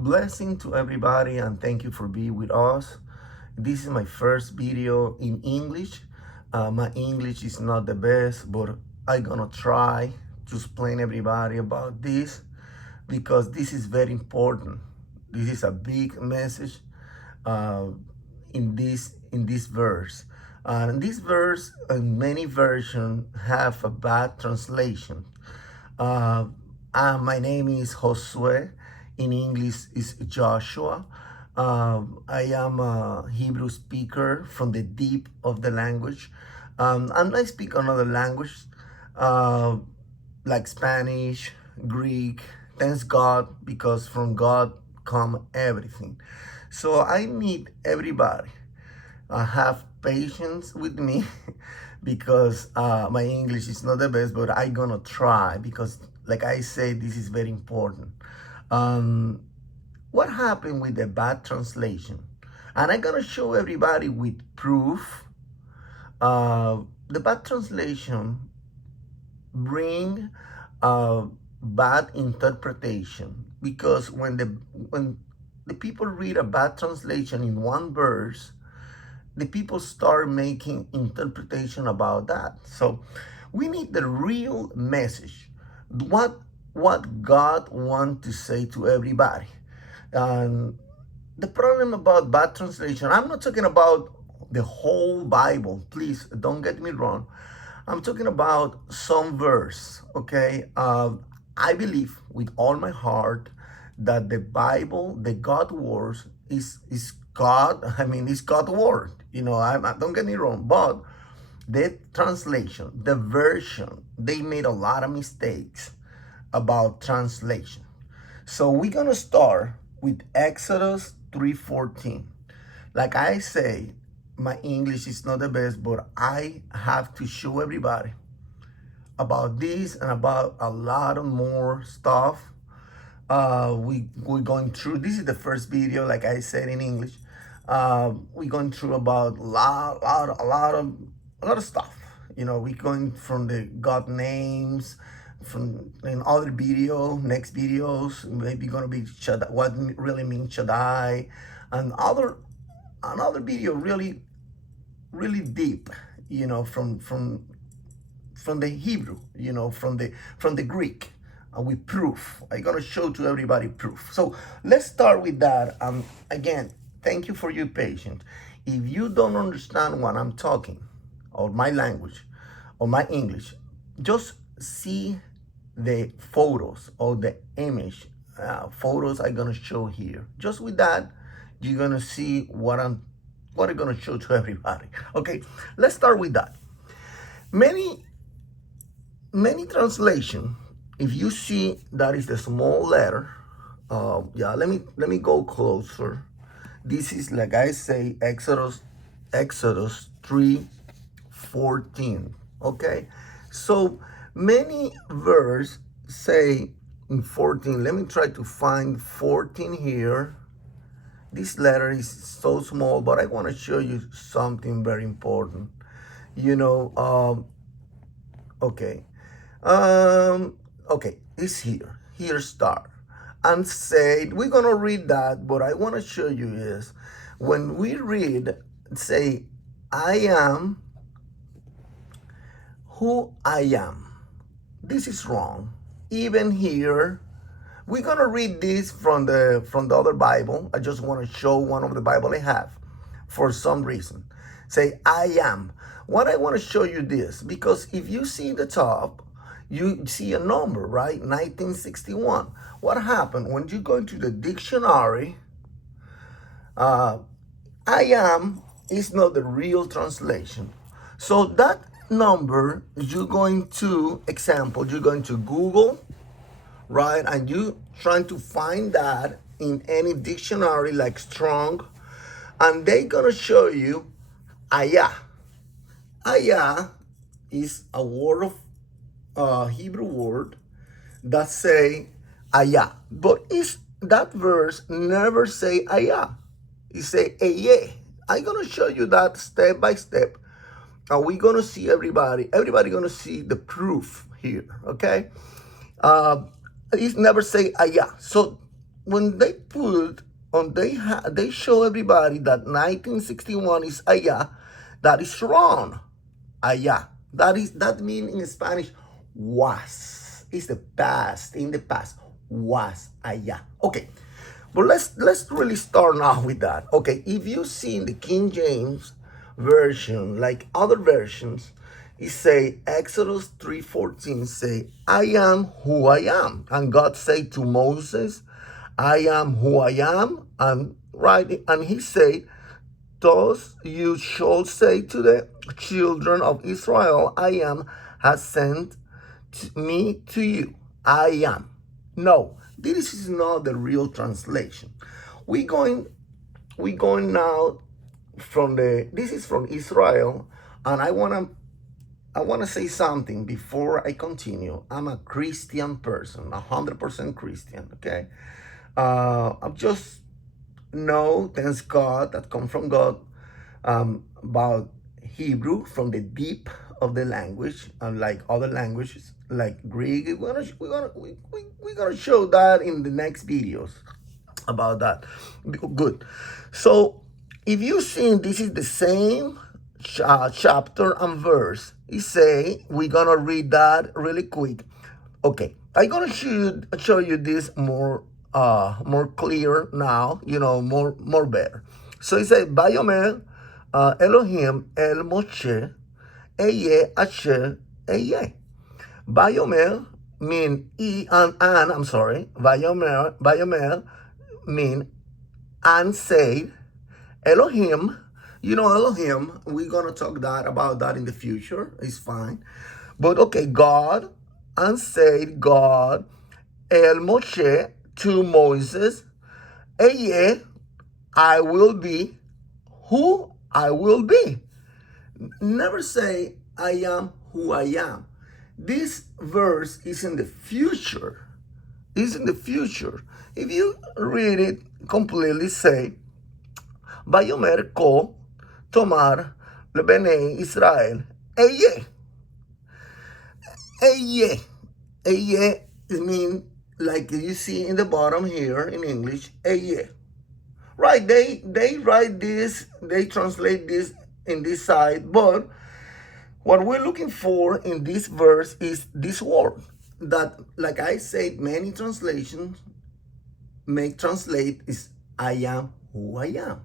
Blessing to everybody and thank you for being with us. This is my first video in English. My English is not the best, but I'm gonna try to explain everybody about this because this is very important. This is a big message uh, in this verse. And this verse, in many versions, have a bad translation. Uh, my name is Josue. In English is Joshua. I am a Hebrew speaker from the deep of the language. And I speak another language uh, like Spanish, Greek. Thanks God, because from God come everything. So I need everybody have patience with me because my English is not the best, but I'm gonna try because, like I said, this is very important. Um, what happened with the bad translation? And I'm gonna show everybody with proof. The bad translation bring bad interpretation because when the people read a bad translation in one verse, the people start making interpretation about that. So we need the real message. What God wants to say to everybody. And the problem about bad translation, I'm not talking about the whole Bible. Please don't get me wrong. I'm talking about some verse, okay? I believe with all my heart that the Bible, the God words, is God. I mean, it's God's word. Don't get me wrong, but the translation, the version, they made a lot of mistakes about translation. So we're gonna start with Exodus 3:14. Like I say, my English is not the best, but I have to show everybody about this and about a lot of more stuff. We're going through. This is the first video, like I said in English. We're going through about a lot of stuff. We're going from the God names, from in other video, next videos, maybe gonna be Shaddai, what really means Shaddai, and another video really deep, from the Hebrew, from the Greek, with proof. I'm gonna show to everybody proof. So let's start with that. Again, thank you for your patience. If you don't understand what I'm talking, or my language, or my English, just see the photos or the image photos I'm gonna show here. Just with that, you're gonna see what I'm gonna show to everybody. Okay, let's start with that. Many translation, if you see that is the small letter, yeah, let me go closer. This is, like I say, Exodus 3:14. Okay, so many verse say in 14. Let me try to find 14 here. This letter is so small, but I want to show you something very important. You know, okay. Okay, it's here. Here start. And said, we're gonna read that, but I wanna show you is when we read, say, I am who I am. This is wrong. Even here, we're gonna read this from the other Bible. I just want to show one of the Bible I have for some reason. Say I am. What I want to show you this, because if you see the top, you see a number, right? 1961. What happened when you go into the dictionary? I am is not the real translation. So that number, you're going to Google, right? And you trying to find that in any dictionary like Strong, and they gonna show you ayah. Ayah is a word of Hebrew word that say ayah, but is that verse never say ayah. It say ayeh. I'm gonna show you that step by step, and we're gonna see everybody gonna see the proof here. Okay, it never say ayah. So when they put on, they show everybody that 1961 is allá, that is wrong. Allá. That means in Spanish was. It's the past, in the past. Was allá. Okay. But let's really start now with that. Okay, if you see in the King James version, like other versions, it say Exodus 3:14 say, I am who I am. And God said to Moses, I am who I am. And right, and he said, thus you shall say to the children of Israel, I am has sent me to you. I am. No, this is not the real translation. We going now from this is from Israel, and I wanna say something before I continue. I'm a Christian person, 100% Christian. Okay, I'm just know, thanks God, that come from God, about Hebrew from the deep of the language, unlike other languages like Greek. We're gonna show that in the next videos about that. Good. So if you see, this is the same chapter and verse. It say, we're gonna read that really quick. Okay, I'm gonna show you this more clear now, more better. So it says, Bayomer Elohim El Moshe Eye Asher Eye. Bayomer mean I'm sorry. Bayomer mean and say. Elohim, Elohim, we're gonna talk about that in the future. It's fine. But okay, God, and said God, El Moshe to Moses, Eye, I will be who I will be. Never say I am who I am. This verse is in the future. Is in the future. If you read it completely, say, Bayomer ko tomar lebene Israel. Eye. Eye. Eye mean, like you see in the bottom here in English, eye. Right, they write this, they translate this in this side, but what we're looking for in this verse is this word that, like I said, many translations make translate is I am who I am.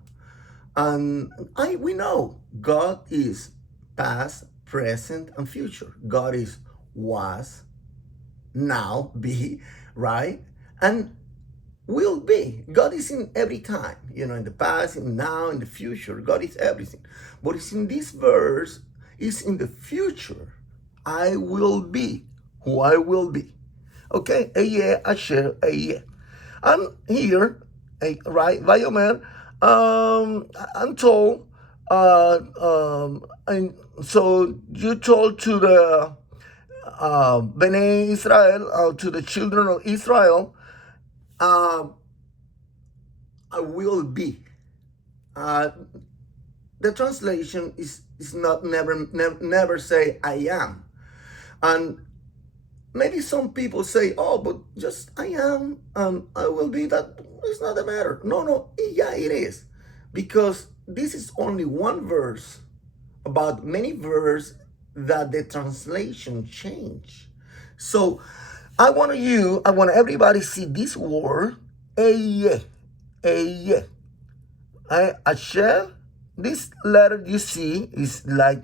And we know God is past, present, and future. God is was, now, be, right? And will be. God is in every time, in the past, in now, in the future. God is everything. But it's in this verse, it's in the future. I will be who I will be. Okay? Eye, asher, eye. And here, right, Vayomer, I'm told, and so you told to the Bnei Israel, to the children of Israel, I will be. The translation is not never say I am. And maybe some people say, oh, but just I am, I will be, that is not the matter. No, yeah, it is. Because this is only one verse about many verses that the translation change. So I want everybody see this word, eye. Asher, this letter you see is like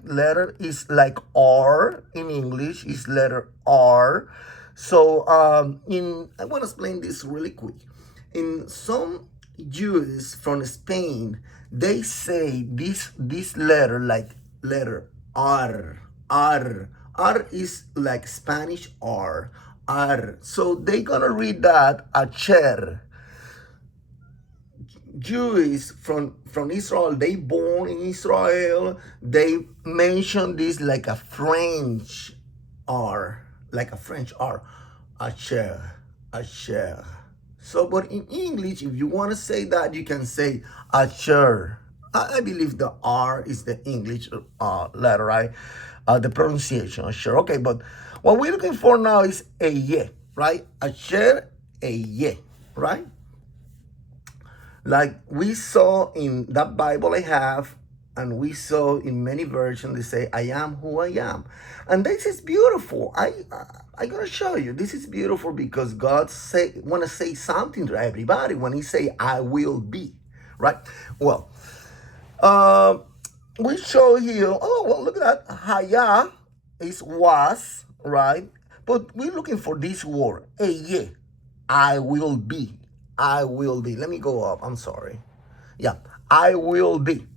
R in English, is letter R. So I want to explain this really quick. In some Jews from Spain, they say this letter like letter R. R is like Spanish R. So they gonna read that Acher. Jews from Israel, they born in Israel, they mention this like a French R, Asher. So, but in English, if you want to say that, you can say Asher. I believe the R is the English letter, right? The pronunciation, Asher. Okay, but what we're looking for now is a ye, right? Asher, a ye, right? Like we saw in that Bible I have, and we saw in many versions they say, "I am who I am," and this is beautiful. I gotta show you. This is beautiful because God say want to say something to everybody when He say, "I will be," right? Well, uh, we show here. Oh well, look at that. Haya is was, right? But we're looking for this word, eye. I will be. I will be. Let me go up. I'm sorry. Yeah, I will be.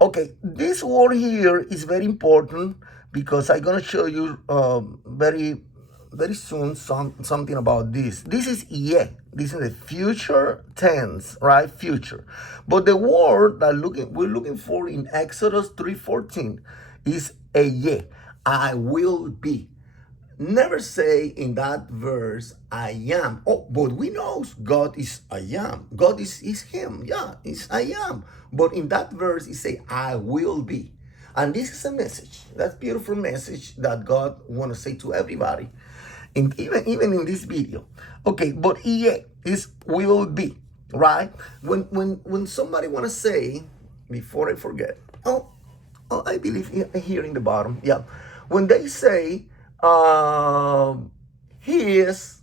Okay, this word here is very important because I'm gonna show you very soon something about this. This is yeah. This is the future tense, right? Future. But the word that we're looking for in Exodus 3:14 is a yeah. I will be. Never say in that verse, I am. Oh, but we know God is I am. God is Him. Yeah, it's I am. But in that verse, He say, I will be. And this is a message. That's beautiful message that God want to say to everybody. And even in this video. Okay, but yeah, is will be, right? When somebody want to say, before I forget, I believe here in the bottom, yeah. When they say, he is,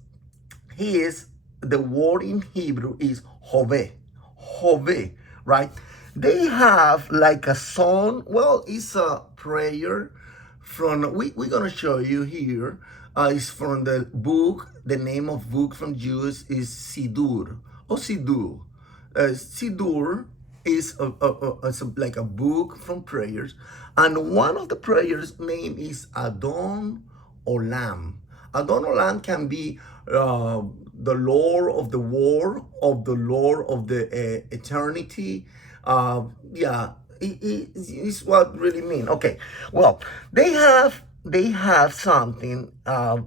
he is, the word in Hebrew is hove, hove, right? They have like a song. Well, it's a prayer from, we're gonna show you here. It's from the book. The name of book from Jews is Sidur or Sidur. Sidur is like a book from prayers, and one of the prayers name is Adon Olam. Adon Olam can be the Lord of the war, of the Lord of the eternity. Yeah, it's what really mean. Okay, well, they have something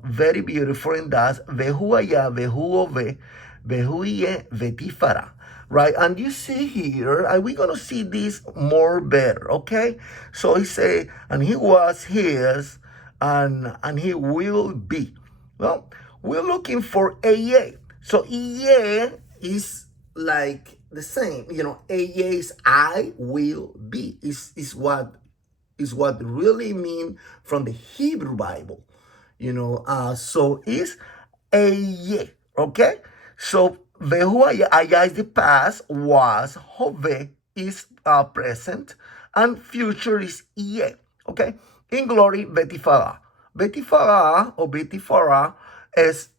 very beautiful, and that's vehuaya vehuove vehuye vetifara, right? And you see here, and we're gonna see this more better. Okay, so he say, and he was his, and he will be. Well, we're looking for a. So yeah is like the same. A is I will be. Is what really mean from the Hebrew Bible. So is a yeah. Okay? So vehu aya is the past, was, hove is present, and future is yeah. Okay? In glory, betifara. Betifara or betifara is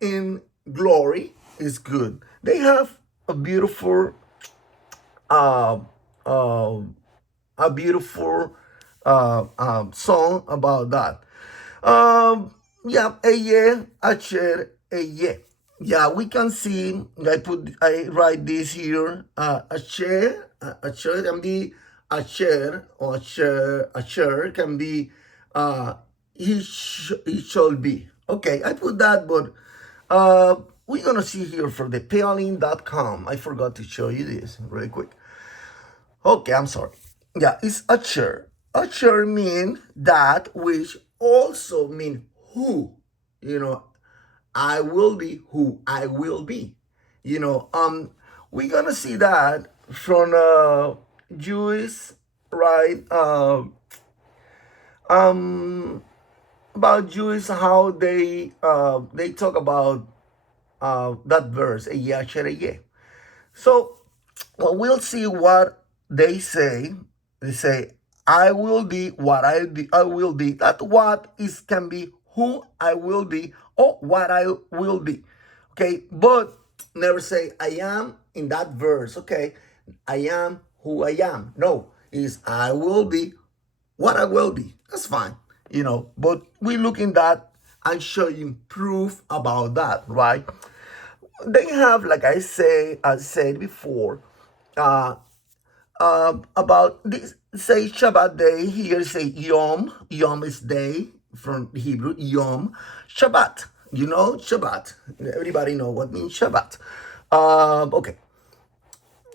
in glory is good. They have a beautiful uh, uh, a beautiful song about that. Yeah, a yeah, a chair, a yeah. Yeah, we can see. I write this here. A chair can be a chair, or a chair can be it shall be. Okay, I put that, but we're gonna see here for the payoling.com. I forgot to show you this really quick. Okay, I'm sorry. Yeah, it's usher. Usher mean that, which also mean who. You know, I will be who I will be. We're gonna see that from Jewish, right? Um, about Jewish, how they talk about that verse, a yeah. So, well, we'll see what they say. They say, "I will be what I be. I will be." That what is can be who I will be or what I will be. Okay, but never say I am in that verse. Okay, I am who I am. No, is I will be what I will be. That's fine. But we look in that and show you proof about that, right? They have, like I said before, uh, about this. Say Shabbat day. Here say Yom. Yom is day from Hebrew. Yom. Shabbat. Shabbat. Everybody know what means Shabbat. Okay.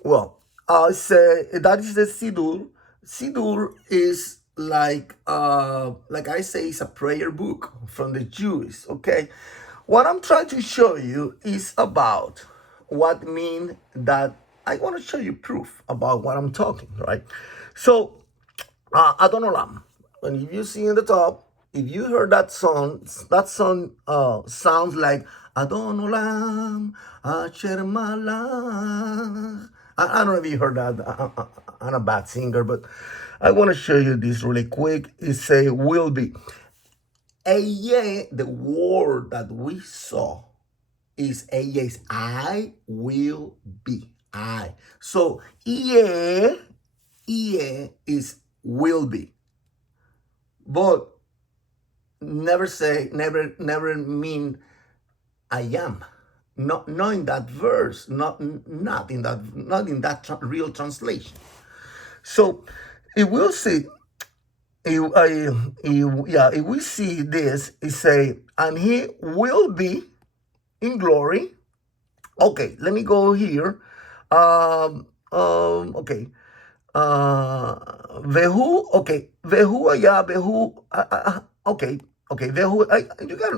Well, say that is the Sidur. Sidur is like I say, it's a prayer book from the Jews. Okay, what I'm trying to show you is about what mean that I want to show you proof about what I'm talking, right? So, Adon Olam. When you see in the top, if you heard that song sounds like Adon Olam, Asher Malach. I don't know if you heard that. I'm a bad singer, but I want to show you this really quick. It say will be. Yeah, the word that we saw is a yes. I will be. I. So yeah, yeah is will be. But never mean I am. Not in that verse, not in that real translation. So if we'll see, if we see this, it say, and he will be in glory. Okay, let me go here. Okay. Vehu, okay. Vehu aya, vehu, okay. Okay, vehu,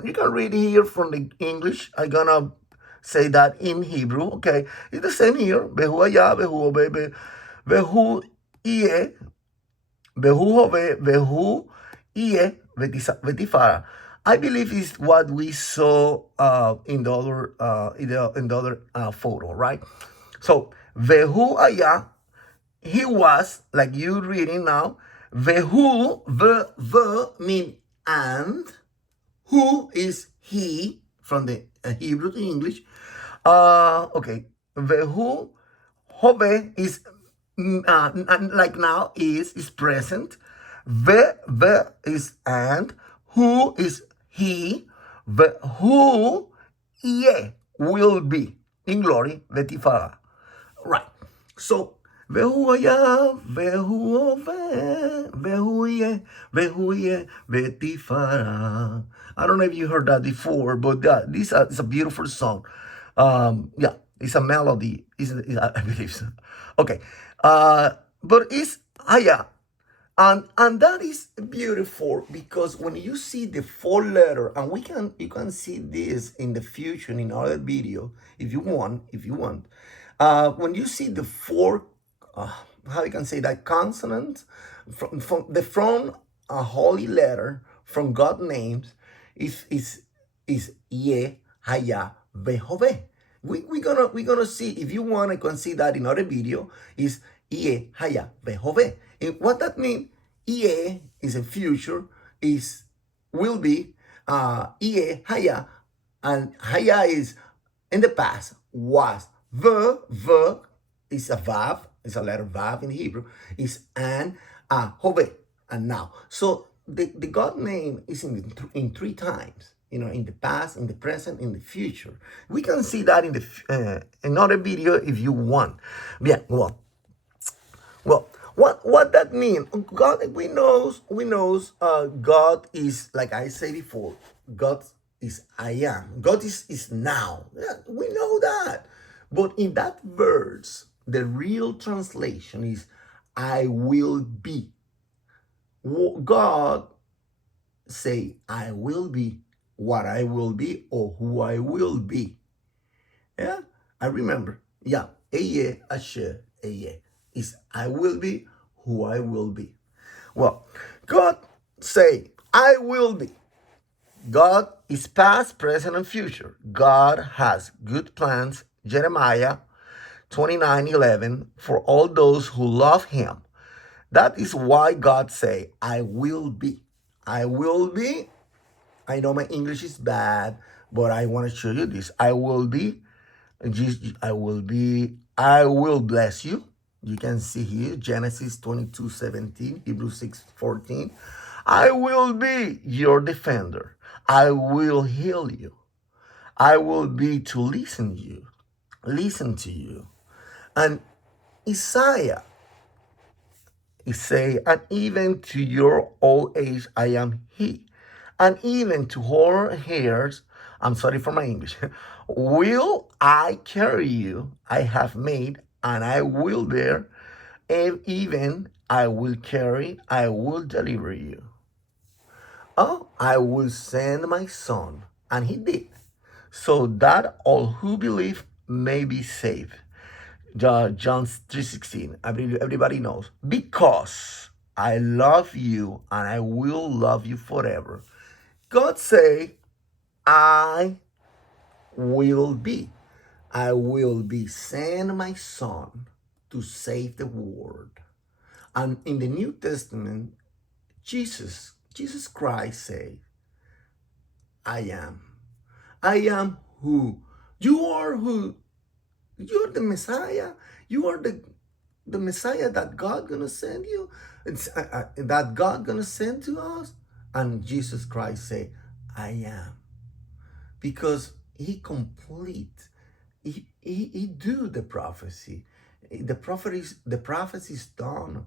you can read here from the English. I'm gonna say that in Hebrew. Okay, it's the same here. Vehu aya, vehu obe, vehu iye, vehu hove, vehu iye, vetifara. I believe is what we saw in the other photo, right? So vehu aya, he was, like you reading now, vehu, the mean and, who is he from the Hebrew to English. Okay, vehu, hove is like now is present. The is and, who is he, the who, yeah, will be in glory, vetifara. Right. So, vehuya, vehuove, vehuye, vehuye, vetifara. I don't know if you heard that before, but this is a beautiful song. Yeah, it's a melody. I believe so. Okay. But it's, yeah. And that is beautiful because when you see the four letter, and you can see this in the future in other video if you want. When you see the four, how you can say that consonant from a holy letter from God names is ye haya vehove. We're gonna see, if you want, I can see that in other video, is ie haya vehove. And what that means, ie is a future, is will be, ie haya, and haya is in the past, was. The is a vav, is a letter vav in Hebrew, is an, hove, and now. So the God name is in three times, in the past, in the present, in the future. We can see that in the another video if you want. Yeah, well, what that mean? God, we knows God is, like I said before, God is I am. God is now. Yeah, we know that. But in that verse, the real translation is I will be. God say I will be what I will be or who I will be. Yeah, I remember. Yeah, Eye Asher Eye is I will be who I will be. Well, God say I will be. God is past, present, and future. God has good plans. Jeremiah 29:11 for all those who love Him. That is why God say I will be. I will be. I know my English is bad, but I want to show you this. I will bless you. You can see here, Genesis 22:17, Hebrews 6:14. I will be your defender. I will heal you. I will be to listen to you. And Isaiah, he say, and even to your old age I am he. And even to her hairs, I'm sorry for my English, will I carry you, I have made, and I will bear, and even I will carry, I will deliver you. Oh, I will send my son, and he did, so that all who believe may be saved. John 3:16. Everybody knows. Because I love you and I will love you forever. God say, I will be. I will be send my son to save the world. And in the New Testament, Jesus Christ say, I am. I am who? You are who? You're the Messiah. You are the Messiah that God gonna send you. That God gonna send to us. And Jesus Christ say, I am, because He complete. He do the prophecy. The prophecy is done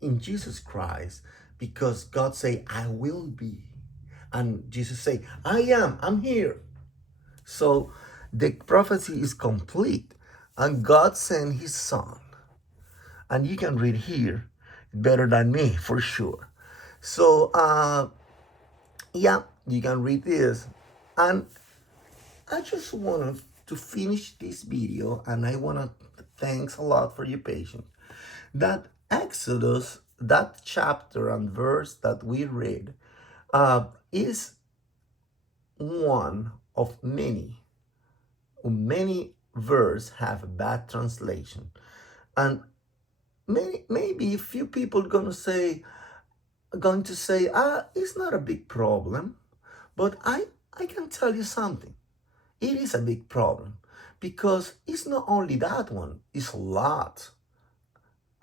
in Jesus Christ, because God say, I will be, and Jesus say, I am. I'm here. So the prophecy is complete, and God sent His Son. And you can read here better than me for sure. So yeah, you can read this. And I just wanted to finish this video, and I want to thanks a lot for your patience. That Exodus, that chapter and verse that we read, is one of many verse have bad translation. And maybe a few people going to say, it's not a big problem. But I can tell you something. It is a big problem, because it's not only that one, it's a lot.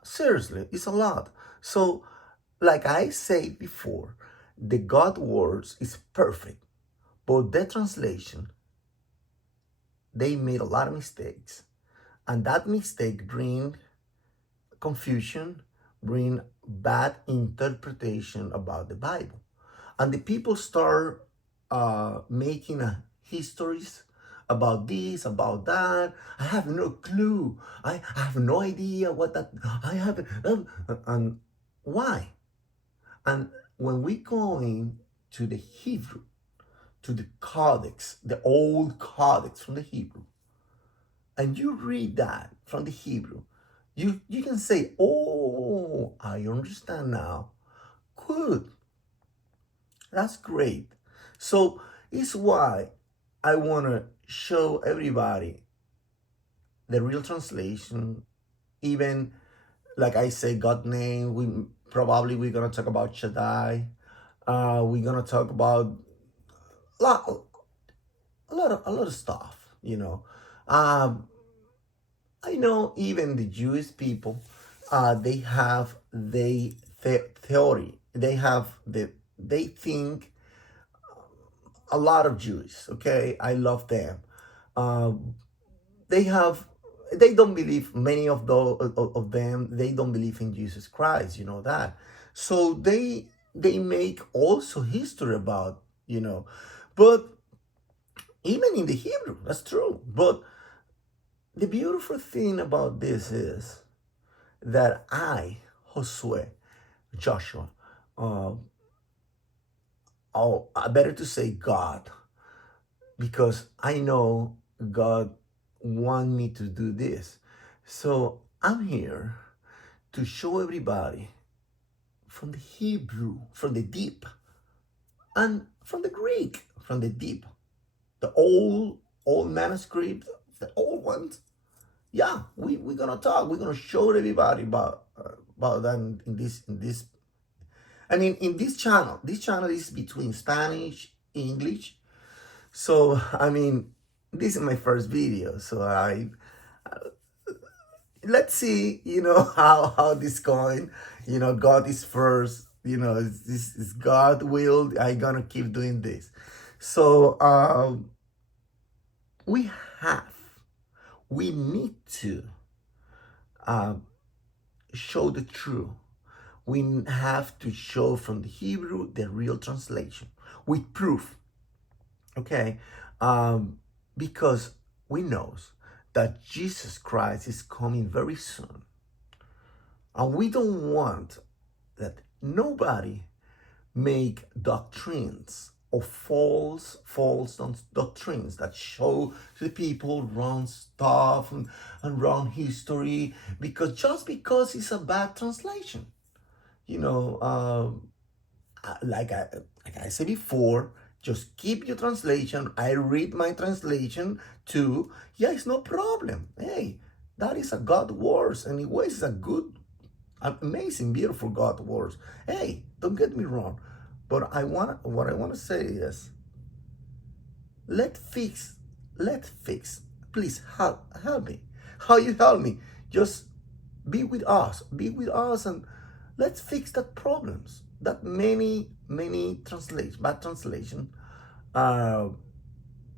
Seriously, it's a lot. So, like I said before, the God words is perfect, but the translation, they made a lot of mistakes. And that mistake bring confusion, bring bad interpretation about the Bible. And the people start making histories about this, about that. I have no clue. I have no idea what that. I have, and why? And when we go into the Hebrew, to the codex, the old codex from the Hebrew, and you read that from the Hebrew, you can say, oh, I understand now. Good. That's great. So it's why I want to show everybody the real translation. Even like I say, God name. We're gonna talk about Shaddai. We're gonna talk about a lot, a lot of stuff. I know even the Jewish people, they have theory. They think a lot of Jews. Okay, I love them. Uh, they have they don't believe, many of them, they don't believe in Jesus Christ. You know that. So they make also history about, but even in the Hebrew, that's true. But the beautiful thing about this is that Josue, Joshua, uh, better to say God, because I know God want me to do this. So I'm here to show everybody from the Hebrew, from the deep, and from the Greek, from the deep, the old manuscript, the old ones. Yeah, we're gonna talk. We're gonna show everybody about that in this. I mean, in this channel. This channel is between Spanish, English. So I mean, this is my first video. So let's see, how this going. God is first. This is God will. I gonna keep doing this. So we have, we need to show the truth. We have to show from the Hebrew the real translation with proof. Okay, because we know that Jesus Christ is coming very soon, and we don't want that nobody make doctrines of false doctrines that show the people wrong stuff and wrong history, because just because it's a bad translation, you know, like I said before, just keep your translation. I read my translation too. Yeah, it's no problem. Hey, that is a God words. Anyways, it's a good, amazing, beautiful God words. Hey, don't get me wrong. But what I want to say is, let fix, let fix. Please help me. How you help me? Just be with us, and let's fix that problems that many translation bad translation uh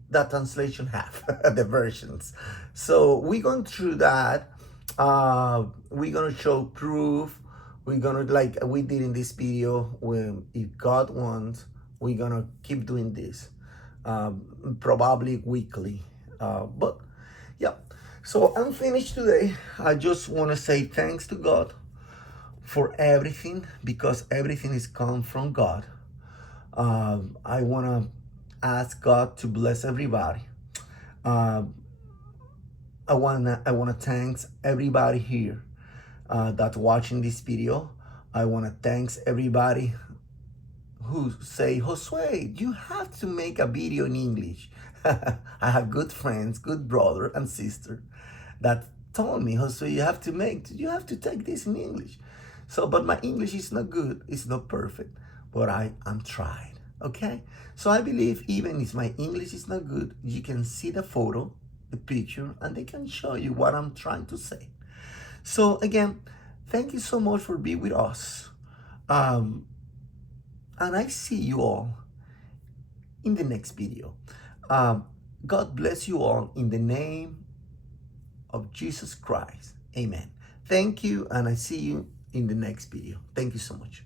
that translation have the versions. So we're going through that. We're gonna show proof. We're gonna, like we did in this video, when if God wants, we're gonna keep doing this, probably weekly. But yeah, so I'm finished today. I just want to say thanks to God for everything, because everything is come from God. I want to ask God to bless everybody. Uh, I wanna thanks everybody here that's watching this video. I wanna thanks everybody who say, Josue, you have to make a video in English. I have good friends, good brother and sister that told me, Josue, you have to take this in English. So, but my English is not good, it's not perfect, but I'm trying, okay? So I believe even if my English is not good, you can see the photo, the picture, and they can show you what I'm trying to say. So again, thank you so much for being with us. Um, and I see you all in the next video. Um, God bless you all in the name of Jesus Christ. Amen. Thank you, and I see you in the next video. Thank you so much.